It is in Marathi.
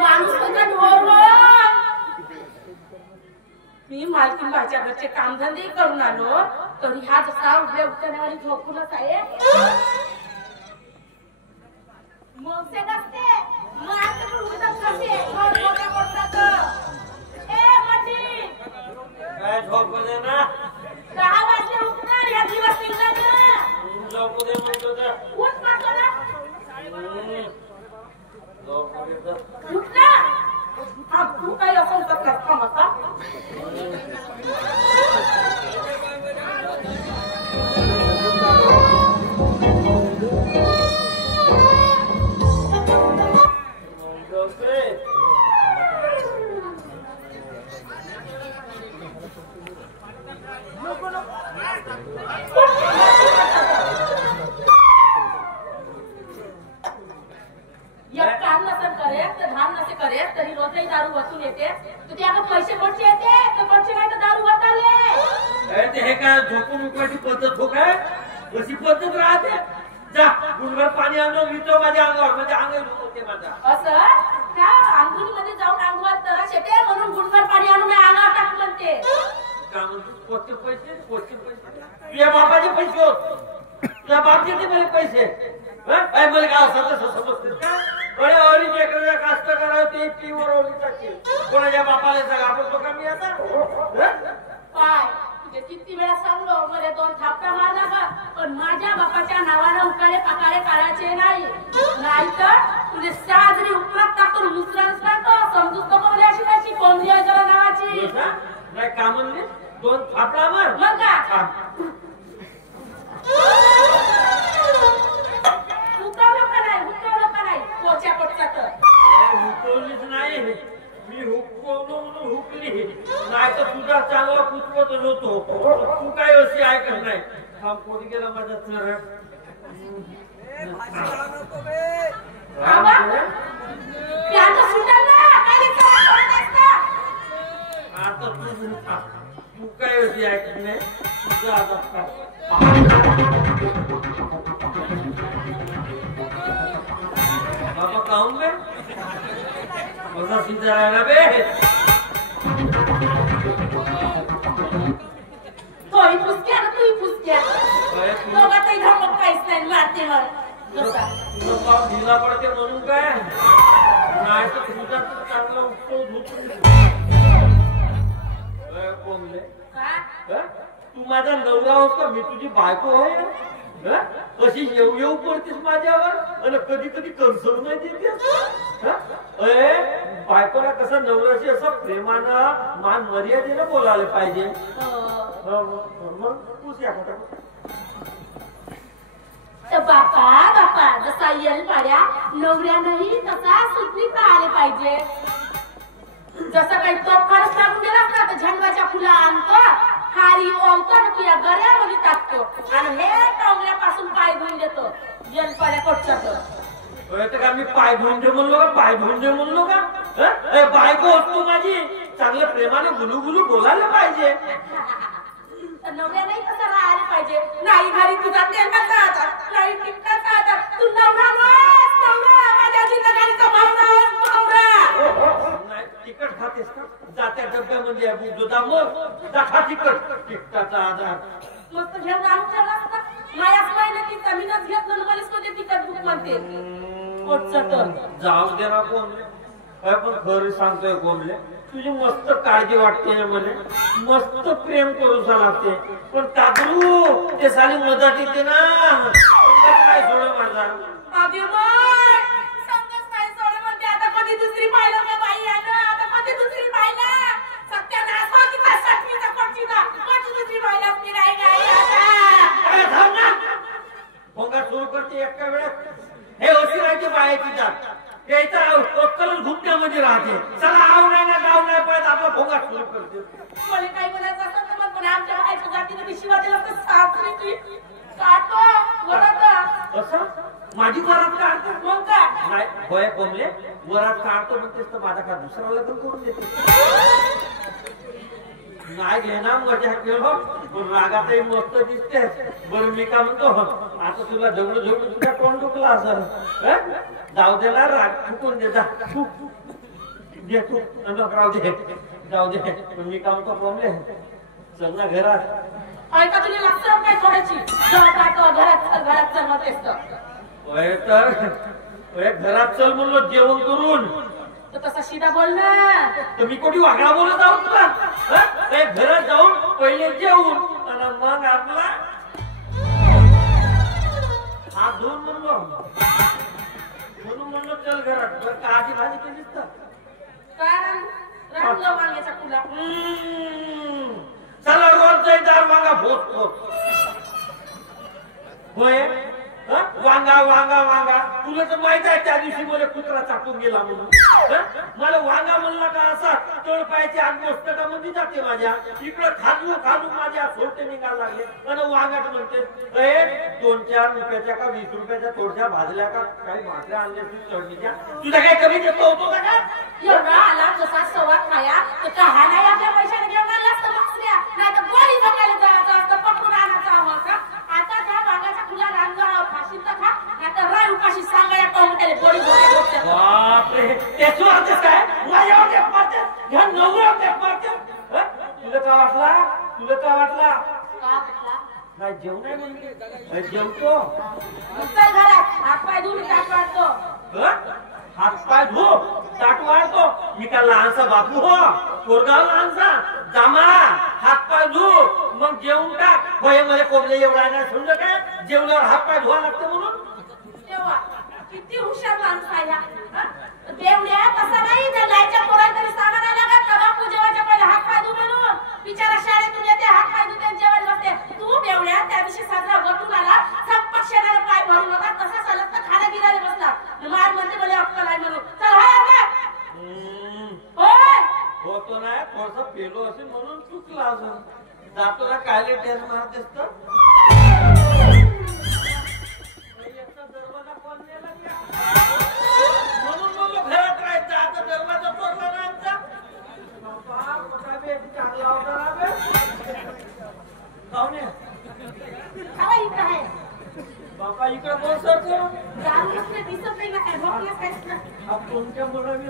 माणूस म्हणजे ढोर हो. मी मालकीन बाईच्या घरचे कामधंदे करून आलो तरी ह्या जसा उभ्या उठण्यावाली झोपूनच आहे. मग ते नसते मग आता उठत कसे मोठ्या मोठ्यात ए मटी काय झोप दे ना 10 वाजले उठणार या दिवस निघणार ना झोप दे म्हणतो तर उठ मारतो ना झोप दे उठ ना हा तू काय असं करत का मका तरी रोजही दारू वसूल येते तर ते आता पैसे कोणचे येते तर कोणचे नाही तर दारू वताले हे काय झोपून उठवायची पद्धत हो काय कशी पद्धत राहते जा गुणभर पाणी आणून वितो माझ्या अंगावर म्हणजे अंग होते माझा असं त्या अंगुलीमध्ये जाऊन अंगावर तरच येते म्हणून गुणभर पाणी आणून अंगावर टाक म्हणते का म्हणतो कोणते पैसे तुझ्या बापाचे पैसे होत तुझ्या बाप देते मला पैसे मला काय असं समजतेस का बडे ओली लेकराला कास्त करावं ते टीवर ओली टाकतील कोणाच्या बापाला सांगा आपण तो कमी आता काय तुझे किती वेळा सांगलो मला 2 थापटा मारला का पण माझ्या बापाच्या नावानं उकाळे पकाळे काढायचे नाही नाहीतर तुझे साजरी उपरात टाकून मुसराच लागतो समजूच नको मला अशी कशी कोणती आहे जरा नावाची नाही का म्हणले 2 थापडा मार मग का कोच्या पटकात हुकवलीच नाही मी हुकवलो म्हणून हुकली नाही तर तुझा चांगला पुतवत होतो तू काय अशी ऐकत नाही हा कोणी गेला माझा चरण आता तू काय अशी ऐकत नाही तुझा आता बाबा काहून बे बसा सीधा राहिला बे तोही पुसक्या ना तूही पुसक्या दोघातही धमक काहीच नाही मारते तुझं पाप ढिला पडते म्हणून काय नाही तर तुझा चांगला उपयोग कोंबले तू माझा नवरा होस का मी तुझी बायको आहे अशी येऊ करतेस माझ्यावर आणि कधी कधी कन्सर नाही देतेस बायकोला कसं नवऱ्याशी असं प्रेमानं मान मर्यादेनं बोलायला पाहिजे मग तूच या बापा जसा येल पाड्या नवऱ्यानंही तसा सुटणीचा आले पाहिजे जसं काही तो खरंच टाकून गेला ना तर झंडवाच्या फुला आणतो हारी ओवतो ना तुझ्या गऱ्यामध्ये टाकतो आणि हे टोंगल्यापासून पाय धुवून देतो येल पाड्या कोटच्यात का मी पाय धुवून दे म्हणलो का पाय धुवून दे म्हणलो का बायको असतो माझी चांगलं प्रेमाने गुलू गुलू बोलायला पाहिजे नवऱ्या नाही कसं राहायला पाहिजे नाही घरी तुझा तेलकाचा आता नाही टिकटाचा आता तू नवरा माझ्या जिंदगानीचा भावना तिकट खातेस का जात्या डब्यामध्ये दुधा मग खा तिकट तिकटाचा आधार मस्त घेऊन आमच्या रस्ता मायाच महिना की जमीनच घेतलं मलाच कधी तिकट बुक म्हणते जाऊ दे ना कोंबले पण खरं सांगतोय कोंबले तुझी मस्त काळजी वाटते मला मस्त प्रेम करू लागते पण काकरू ते साली मदत येते ना काय सोड माझा सांगच नाही सोड म्हणते आता कधी दुसरी पाहिलं का बाई आता कधी दुसरी पाहिलं सत्यानाश दुसरी पाहिलं की नाही भोंगा सुरू करते एका वेळेत हे ओशिरायचे बायाची जात घुमट्यामध्ये राहते चला आव नाही ना गाव नाही पळत आपला भोंगा सुरू करते मला काही म्हणायचं असं तर मग आमच्या बायच्या जातीने मी शिवा दिला तर सासरी की काटो वरात असं माझी वरात काढतो मग का नाही होय कोंबले वरात काढतो म्हणतेस तर माझा का दुसरा लग्न करून देते नाही घेणार मजा केलो पण रागातही मस्त दिसते बरं मी का म्हणतो आता तुला झगडू तुझ्या कोण दुखला असं जाऊ देला राग फुकून दे जा दे तू नको राहू दे जाऊ दे मी काम तो प्रॉब्लेम चल ना घरात ऐका तुला लागतं काय थोड्याची घरात चमत असतं होय तर घरात चल म्हणलो जेवण करून तर तसा सीधा बोल ना तर मी कोणी वागळा बोलत आहोत तुला घरात जाऊन पहिले जेवून आणि मग आपला हात धुवून म्हणलो म्हणून म्हणलो चल घरात काची भाजी केलीस तर कारण रामलो वांग्याच्या फुला चला रोज जाईदार वांगा भोत होय वांगा वांगा वांगा तुला तर माहित आहे त्या दिवशी मला कुत्रा चाटून गेला म्हणून मला वांगा म्हणला का असा तळ पायाची आग मस्तकामध्ये जाते माझ्या इकडं खालू खालू माझ्या सोडते निघायला लागले आणि वांगाट म्हणते 2-4 रुपयाच्या का 20 रुपयाच्या थोडशा भाजल्या का काही भाकऱ्या आणल्या चढणीच्या तुझा काय कमी देतो होतो का एवढा आला जसा सवा खाया तर कहा नाही आपल्या पैशाने घेऊन आला असतं भाकऱ्या नाही तर गोळी जगायला जायचं असतं पकडून आणायचा हवा का आता त्या वांगाच्या फुला रांगा फाशी तर खा नाही तर राय उपाशी सांगाया पाहून त्याला गोळी झोपते बापरे त्याचं अर्थ काय माझ्यावर देख मारते ह्या नवऱ्यावर देख मारते तुला काय वाटला का म्हटला नाही जेवण आहे म्हणते जेवतो चल घरात हात पाय धुवून टाक वाटतो हातपाय धो ताट वाढतो मी का लहानसा बापू हो कोरगाव लहानसा जामा हातपाय धु मग जेवून टाक भय मला कोबले एवढा नाही समजा काय जेवल्यावर हातपाय धुवा लागते म्हणून तेव्हा किती हुशार माणूस आहे हा देवड्या तसा नाही त्या गायच्या पोरांकडे सामान आला का तंबाखू जेवायच्या पहिले हात पाय धु म्हणून बिचारा शाळेतून येते हात पाय धुते जेवायला बसते तू देवड्या त्या दिवशी साजरा गटून आला संपत शेणाला पाय भरून होता तसा चालत तर खाण्या गिराने बसला मार म्हणते मला अक्कल आहे म्हणून चल हाय आता होय होतो नाही थोडस पेलो असेल म्हणून चुकला अजून जातो ना कायले टेस्ट मारतेस तर दरवाजा कोण नेला म्हणून बोललो घरात राहायचं आता दरवाजा तोडला ना आमचा बाबा मोठा बे चांगला होता ना बे पाहुणे हवा इथं आहे बाबा इकडे बोल सर जाऊनच नाही दिसत नाही ना काय भोकलं काय तुमच्या मुलांनी